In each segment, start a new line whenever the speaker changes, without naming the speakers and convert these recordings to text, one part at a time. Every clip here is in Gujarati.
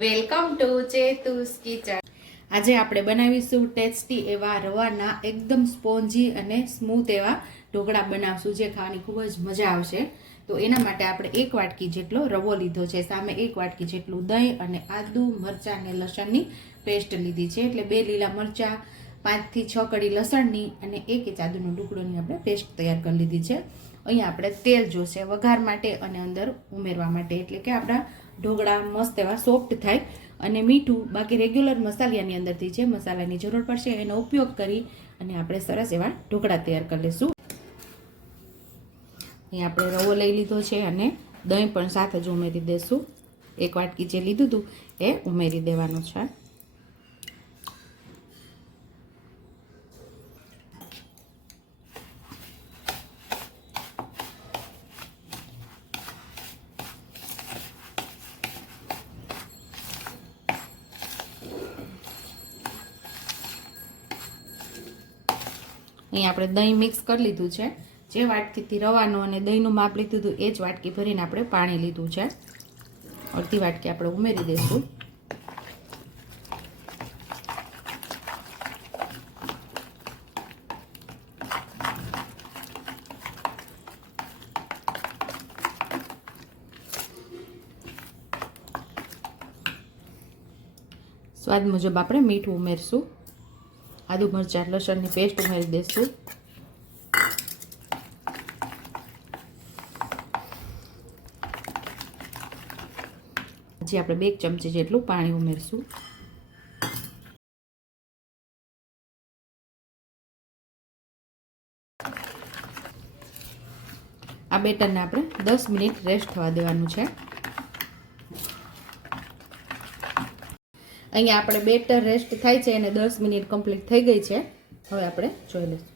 Welcome to ચેતુસ kitchen. આજે આપણે બનાવીશું ટેસ્ટી એવા રવાના, એકદમ સ્પોન્જી અને સ્મૂથ એવા ઢોકળા બનાવશું જે ખાવાની ખૂબ જ મજા આવશે. તો એના માટે આપણે એક વાટકી જેટલો રવો લીધો છે. સામે એક વાટકી જેટલું દહીં અને આદુ, મરચાં અને લસણની પેસ્ટ લીધી છે. એટલે બે લીલા મરચાં, પાંચથી છ કડી લસણની અને એક ઇંચ આદુનો ટુકડોની આપણે પેસ્ટ તૈયાર કરી લીધી છે. અહીંયા આપણે તેલ જોશે વઘાર માટે અને અંદર ઉમેરવા માટે. એટલે કે આપણા ઢોકળા મસ્ત એવા સોફ્ટ થાય અને મીઠું, બાકી રેગ્યુલર મસાલાની અંદરથી જે મસાલાની જરૂર પડશે એનો ઉપયોગ કરી અને આપણે સરસ એવા ઢોકળા તૈયાર કરી લઈશું. અહીં આપણે રવો લઈ લીધો છે અને દહીં પણ સાથે જ ઉમેરી દઈશું એક વાટકી જે લીધું હતું એ ઉમેરી દેવાનું છે. અહીં આપણે દહીં મિક્સ કરી લીધું છે. જે વાટકીથી રવાનું અને દહીંનું માપ લીધું હતું, એ જ વાટકી ભરીને આપણે પાણી લીધું છે. અડધી વાટકી આપણે ઉમેરી દઈશું. સ્વાદ મુજબ આપણે મીઠું ઉમેરશું. આદુ મરચાં, લસણની પેસ્ટ ઉમેરી દઈશું પછી આપણે બે ચમચી જેટલું પાણી ઉમેરશું. આ બેટરને આપણે દસ મિનિટ રેસ્ટ થવા દેવાનું છે. અહીંયા આપણે બેટર રેસ્ટ થાય છે અને દસ મિનિટ કમ્પ્લીટ થઈ ગઈ છે. હવે આપણે જોઈ લઈશું.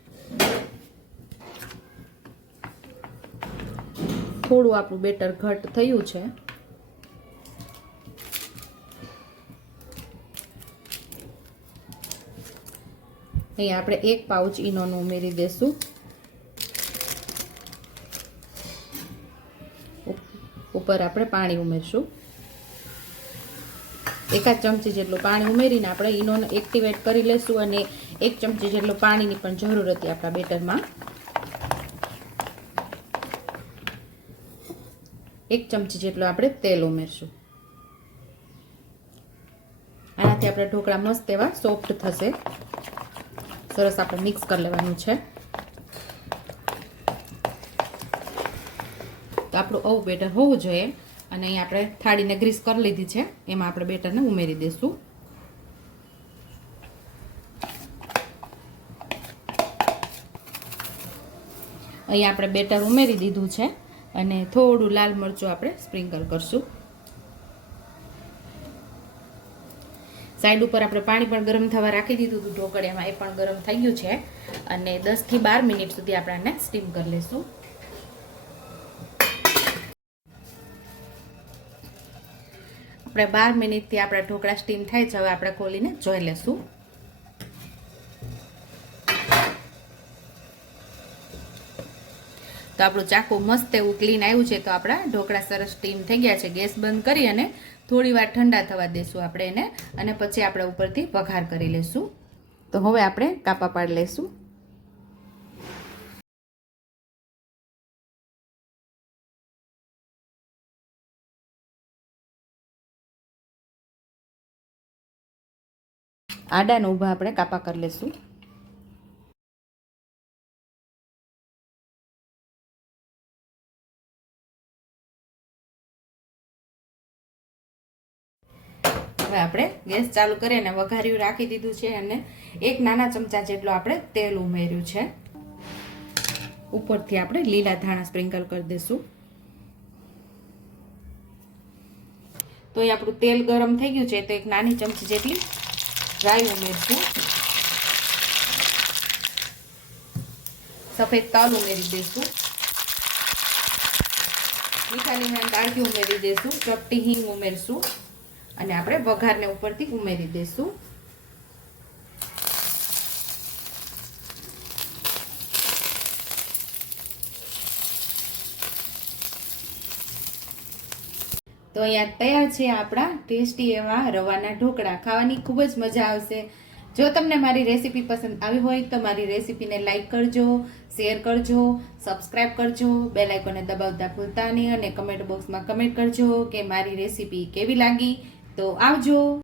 થોડું આપણું બેટર ઘટ થયું છે. અહીંયા આપણે એક પાઉચ ઈનોનું ઉમેરી દઈશું ઉપર આપણે પાણી ઉમેરશું. એકાદ ચમચી જેટલું પાણી ઉમેરીને આપણે ઈનોને એક્ટિવેટ કરી લેશું અને એક ચમચી જેટલું પાણીની પણ જરૂર હતી આપણા બેટરમાં. એક ચમચી જેટલું આપણે તેલ ઉમેરશું. આનાથી આપણે ઢોકળા મસ્ત એવા સોફ્ટ થશે. સરસ આપણે મિક્સ કરી લેવાનું છે. તો આપણું આવું બેટર હોવું જોઈએ. અને અહીં આપણે થાળીને ગ્રીસ કરી લીધી છે. એમાં આપણે બેટરને ઉમેરી દઈશું. અહીં આપણે બેટર ઉમેરી દીધું છે અને થોડું લાલ મરચું આપણે સ્પ્રિંકલ કરશું. સાઈડ ઉપર આપણે પાણી પણ ગરમ થવા રાખી દીધું હતું. ઢોકળિયામાં એ પણ ગરમ થઈ ગયું છે. અને દસથી બાર મિનિટ સુધી આપણે આને સ્ટીમ કરી લઈશું આપણે બાર મિનિટથી આપણા ઢોકળા સ્ટીમ થાય છે, હવે આપણે ખોલીને જોઈ લેશું. તો આપણું ચાકુ મસ્ત એવું ક્લીન આવ્યું છે, તો આપણા ઢોકળા સરસ સ્ટીમ થઈ ગયા છે. ગેસ બંધ કરી અને થોડી વાર ઠંડા થવા દેશું આપણે એને, અને પછી આપણે ઉપરથી વઘાર કરી લેશું. તો હવે આપણે કાપા પાડી લઈશું આડાને ઊભા આપણે કાપા કરી લઈશું હવે આપણે ગેસ ચાલુ કરી અને વઘાર્યું રાખી દીધું છે અને એક નાના ચમચા જેટલું આપણે તેલ ઉમેર્યું છે. ઉપરથી આપણે લીલા ધાણા સ્પ્રિંકલ કરી દઈશું તો એ આપણું તેલ ગરમ થઈ ગયું છે, તો એક નાની ચમચી જેટલી રાઈ ઉમેરશું સફેદ તલ ઉમેરી દઈશું મીઠા લીમડા ડાળખી ઉમેરી દઈશું ચપટી હિંગ ઉમેરશું અને આપણે વઘારને ઉપરથી ઉમેરી દઈશું તો અહીંયા તૈયાર છે આપણા ટેસ્ટી એવા રવાના ઢોકળા. ખાવાની ખૂબ જ મજા આવશે. જો તમને મારી રેસીપી પસંદ આવી હોય તો મારી રેસીપીને લાઇક કરજો, શેર કરજો, સબસ્ક્રાઇબ કરજો, બેલ આઇકોને દબાવતા ભૂલતા નહીં અને કમેન્ટ બોક્સમાં કમેન્ટ કરજો કે મારી રેસીપી કેવી લાગી. તો આવજો.